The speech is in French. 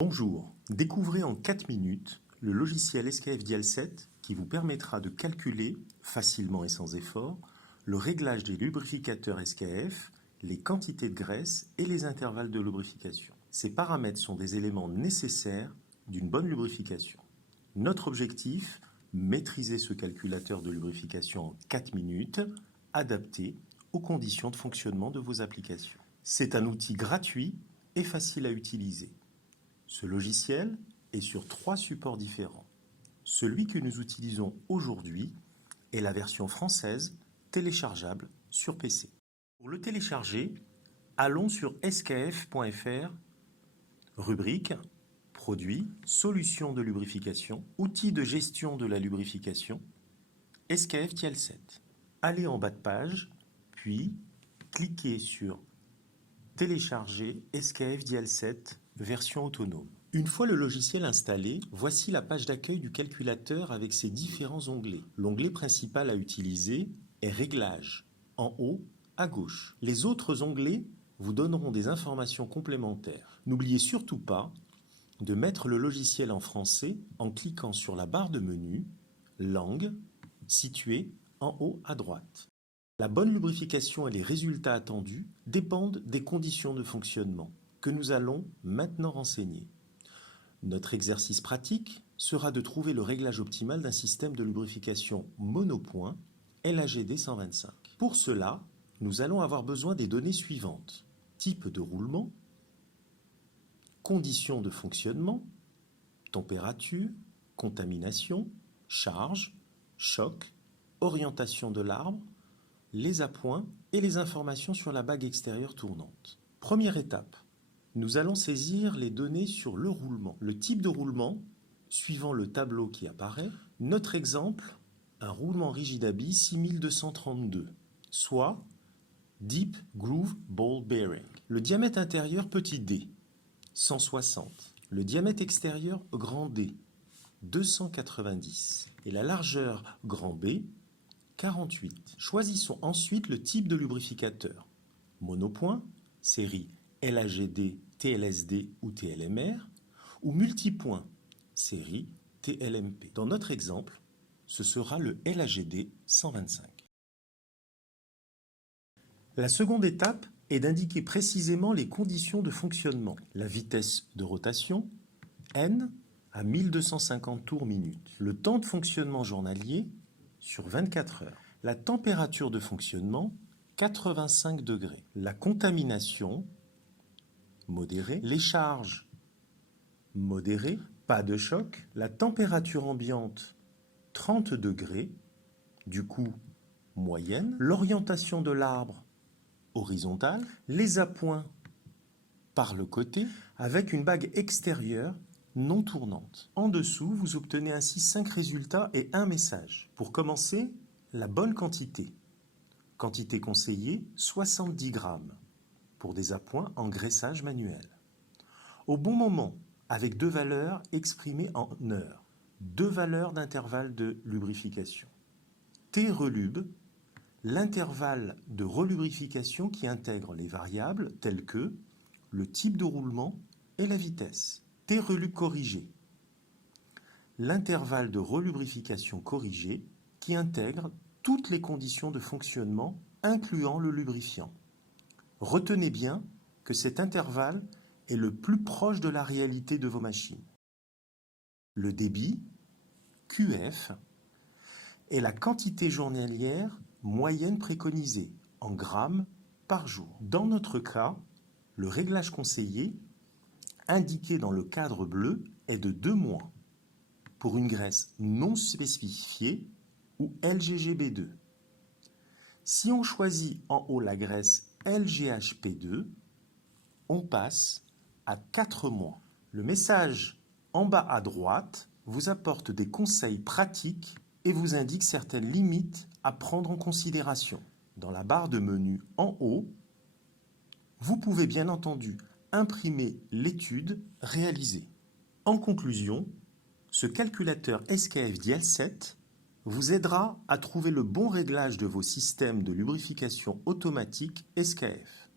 Bonjour, découvrez en 4 minutes le logiciel SKF Dial 7 qui vous permettra de calculer, facilement et sans effort, le réglage des lubrificateurs SKF, les quantités de graisse et les intervalles de lubrification. Ces paramètres sont des éléments nécessaires d'une bonne lubrification. Notre objectif, maîtriser ce calculateur de lubrification en 4 minutes, adapté aux conditions de fonctionnement de vos applications. C'est un outil gratuit et facile à utiliser. Ce logiciel est sur 3 supports différents. Celui que nous utilisons aujourd'hui est la version française téléchargeable sur PC. Pour le télécharger, allons sur skf.fr, rubrique, produits, solutions de lubrification, outils de gestion de la lubrification, SKF Dial 7. Allez en bas de page, puis cliquez sur télécharger SKF Dial 7 version autonome. Une fois le logiciel installé, voici la page d'accueil du calculateur avec ses différents onglets. L'onglet principal à utiliser est Réglages, en haut à gauche. Les autres onglets vous donneront des informations complémentaires. N'oubliez surtout pas de mettre le logiciel en français en cliquant sur la barre de menu Langue, située en haut à droite. La bonne lubrification et les résultats attendus dépendent des conditions de fonctionnement que nous allons maintenant renseigner. Notre exercice pratique sera de trouver le réglage optimal d'un système de lubrification monopoint LAGD 125. Pour cela, nous allons avoir besoin des données suivantes: type de roulement, conditions de fonctionnement, température, contamination, charge, choc, orientation de l'arbre, les appoints et les informations sur la bague extérieure tournante. Première étape, nous allons saisir les données sur le roulement. Le type de roulement, suivant le tableau qui apparaît. Notre exemple, un roulement Rigid-Abi 6232, soit Deep Groove Ball Bearing. Le diamètre intérieur petit d, 160. Le diamètre extérieur grand D, 290. Et la largeur grand B, 48. Choisissons ensuite le type de lubrificateur. Monopoint, série LAGD, TLSD ou TLMR, ou multipoint, série TLMP. Dans notre exemple, ce sera le LAGD 125. La seconde étape est d'indiquer précisément les conditions de fonctionnement. La vitesse de rotation, N, à 1250 tours minute. Le temps de fonctionnement journalier, sur 24 heures. La température de fonctionnement, 85 degrés. La contamination, modérée. Les charges, modérées. Pas de choc. La température ambiante, 30 degrés. Du coup, moyenne. L'orientation de l'arbre, horizontale. Les appoints par le côté, avec une bague extérieure non tournante. En dessous, vous obtenez ainsi 5 résultats et un message. Pour commencer, la bonne quantité. Quantité conseillée, 70 grammes, pour des appoints en graissage manuel. Au bon moment, avec 2 valeurs exprimées en heures. 2 valeurs d'intervalle de lubrification. T relub, l'intervalle de relubrification qui intègre les variables telles que le type de roulement et la vitesse. T relub corrigé, l'intervalle de relubrification corrigé qui intègre toutes les conditions de fonctionnement, incluant le lubrifiant. Retenez bien que cet intervalle est le plus proche de la réalité de vos machines. Le débit, QF, est la quantité journalière moyenne préconisée en grammes par jour. Dans notre cas, le réglage conseillé, indiqué dans le cadre bleu, est de 2 mois pour une graisse non spécifiée ou LGGB2. Si on choisit en haut la graisse LGHP2, on passe à 4 mois. Le message en bas à droite vous apporte des conseils pratiques et vous indique certaines limites à prendre en considération. Dans la barre de menu en haut, vous pouvez bien entendu imprimer l'étude réalisée. En conclusion, ce calculateur SKF Dial 7 vous aidera à trouver le bon réglage de vos systèmes de lubrification automatique SKF.